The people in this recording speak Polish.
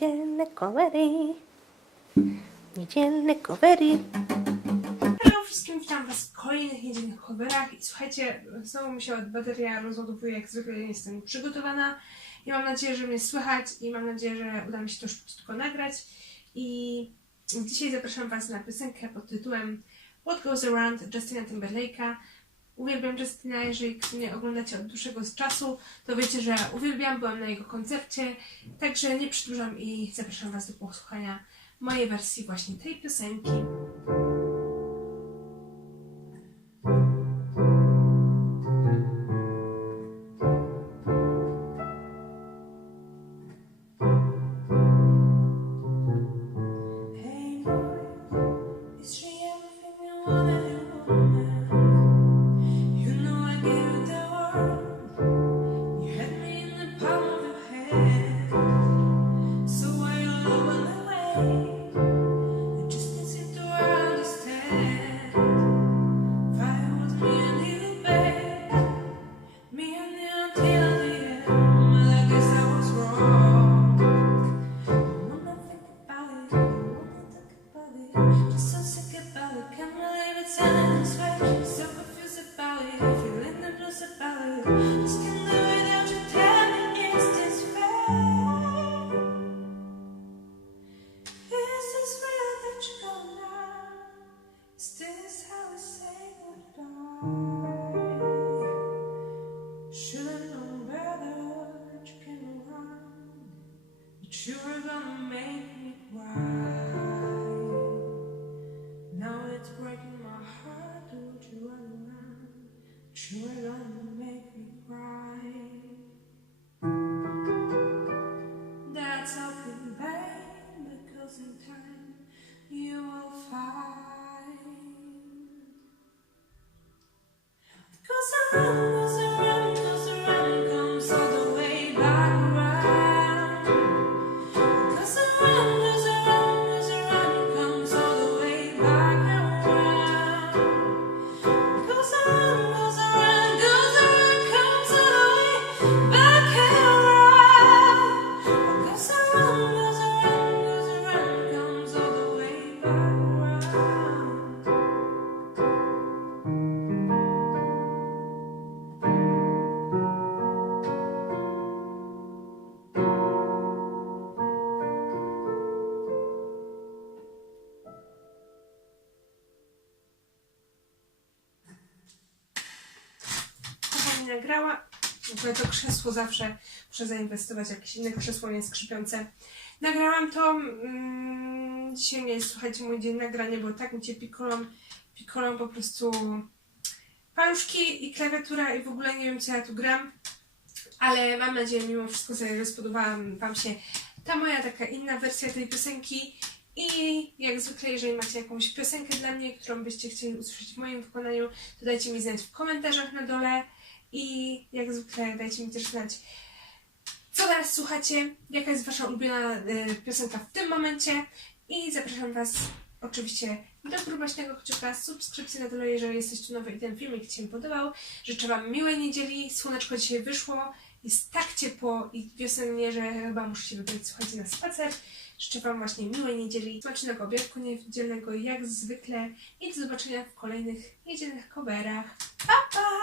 Niedzielne covery. Niedzielne covery. Hello wszystkim, witam Was w kolejnych niedzielnych coverach i słuchajcie, znowu mi się bateria rozładowuje, jak zwykle nie jestem przygotowana i mam nadzieję, że mnie słychać i mam nadzieję, że uda mi się to szybko nagrać i dzisiaj zapraszam Was na piosenkę pod tytułem What Goes Around Justina Timberlake'a. Uwielbiam Justina, jeżeli mnie oglądacie od dłuższego czasu, to wiecie, że uwielbiam, byłam na jego koncercie, także nie przedłużam i zapraszam Was do posłuchania mojej wersji właśnie tej piosenki. sure gonna make me cry. Nagrała. W ogóle to krzesło zawsze muszę zainwestować jakieś inne krzesło nie skrzypiące. Nagrałam to. Mm, dzisiaj nie jest, słuchajcie, mój dzień nagrania, bo tak mi cię pikolą, pikolą po prostu paluszki i klawiatura i w ogóle nie wiem co ja tu gram. Ale mam nadzieję, mimo wszystko, że spodobała Wam się ta moja taka inna wersja tej piosenki. I jak zwykle, jeżeli macie jakąś piosenkę dla mnie, którą byście chcieli usłyszeć w moim wykonaniu, to dajcie mi znać w komentarzach na dole. I jak zwykle dajcie mi też znać, co teraz słuchacie, jaka jest Wasza ulubiona y, piosenka w tym momencie. I zapraszam Was oczywiście do grubaśnego kciuka, subskrypcji na dole, jeżeli jesteś tu nowy i ten filmik Ci się podobał. Życzę Wam miłej niedzieli, słoneczko dzisiaj wyszło, jest tak ciepło i wiosennie, że chyba muszę się wybrać, słuchajcie, na spacer. Życzę Wam właśnie miłej niedzieli, smacznego obiadku niedzielnego jak zwykle i do zobaczenia w kolejnych niedzielnych coverach. Pa, pa!